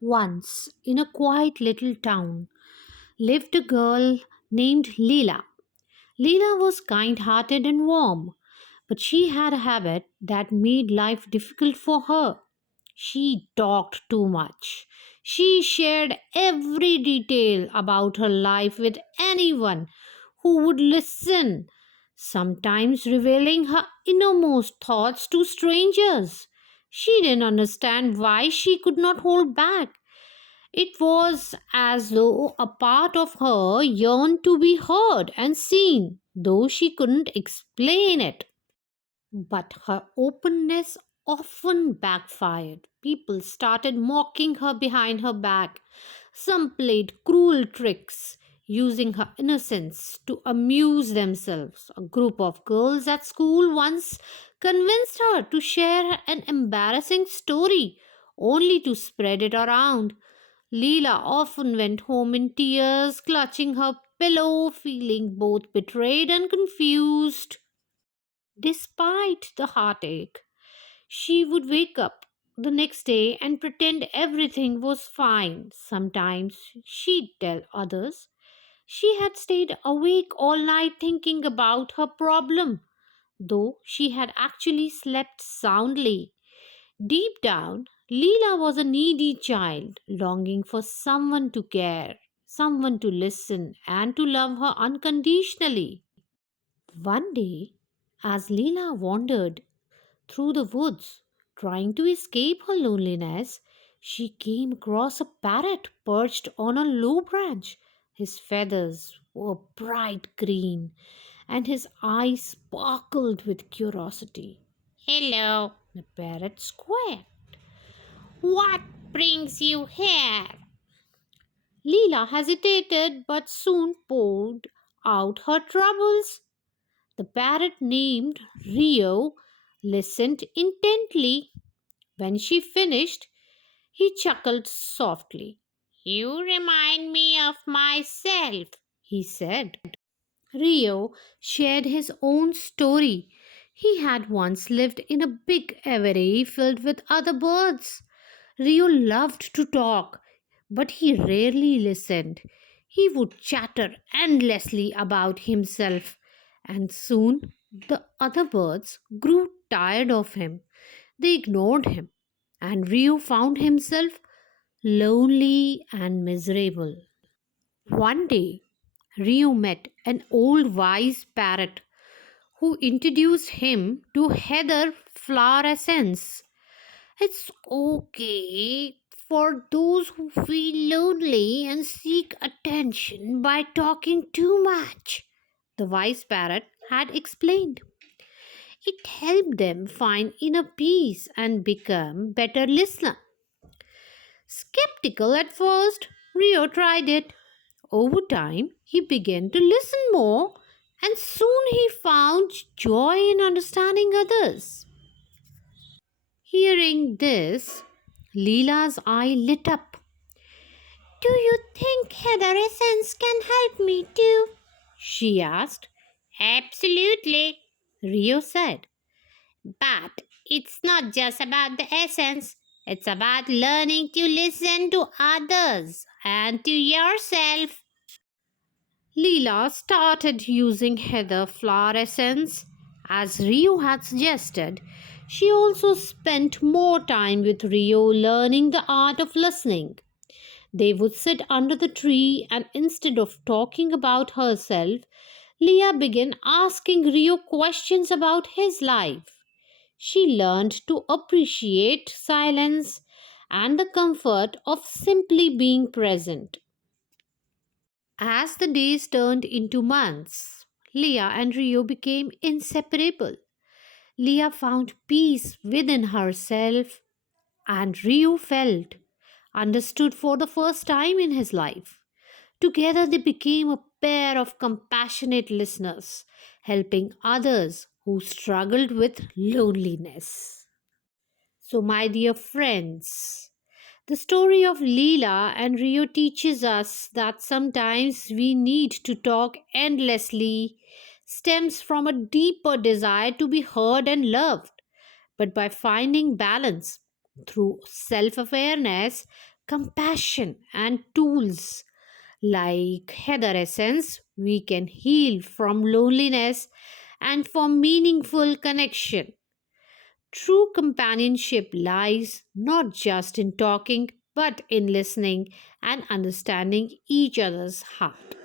Once, in a quiet little town, lived a girl named Lila. Lila was kind hearted and warm, but she had a habit that made life difficult for her. She talked too much. She shared every detail about her life with anyone who would listen, sometimes revealing her innermost thoughts to strangers. She didn't understand why she could not hold back. It was as though a part of her yearned to be heard and seen, though she couldn't explain it. But her openness often backfired. People started mocking her behind her back. Some played cruel tricks, using her innocence to amuse themselves. A group of girls at school once convinced her to share an embarrassing story, only to spread it around. Leela often went home in tears, clutching her pillow, feeling both betrayed and confused. Despite the heartache, she would wake up the next day and pretend everything was fine. Sometimes she'd tell others she had stayed awake all night thinking about her problem, though she had actually slept soundly. Deep down, Leela was a needy child, longing for someone to care, someone to listen, and to love her unconditionally. One day, as Leela wandered through the woods, trying to escape her loneliness, she came across a parrot perched on a low branch. His feathers were bright green, and his eyes sparkled with curiosity. "Hello," the parrot squawked. "What brings you here?" Leela hesitated but soon poured out her troubles. The parrot named Rio listened intently. When she finished, he chuckled softly. "You remind me of myself," he said. Rio shared his own story. He had once lived in a big aviary filled with other birds. Rio loved to talk, but he rarely listened. He would chatter endlessly about himself, and soon the other birds grew tired of him. They ignored him, and Rio found himself lonely and miserable. One day, Rio met an old wise parrot who introduced him to heather flower essence. "It's okay for those who feel lonely and seek attention by talking too much," the wise parrot had explained. It helped them find inner peace and become better listeners. Skeptical at first, Rio tried it. Over time, he began to listen more, and soon he found joy in understanding others. Hearing this, Leela's eye lit up. "Do you think heather essence can help me too?" she asked. "Absolutely," Rio said. "But it's not just about the essence, it's about learning to listen to others and to yourself." Leela started using heather flower essence as Rio had suggested. She also spent more time with Rio learning the art of listening. They would sit under the tree, and instead of talking about herself, Leah began asking Rio questions about his life. She learned to appreciate silence and the comfort of simply being present. As the days turned into months, Leah and Rio became inseparable. Leah found peace within herself, and Rio felt understood for the first time in his life. Together, they became a pair of compassionate listeners, helping others who struggled with loneliness. So, my dear friends, the story of Leela and Rio teaches us that sometimes we need to talk endlessly stems from a deeper desire to be heard and loved. But by finding balance through self awareness, compassion, and tools like Heather Essence, we can heal from loneliness and from meaningful connection. True companionship lies not just in talking, but in listening and understanding each other's heart.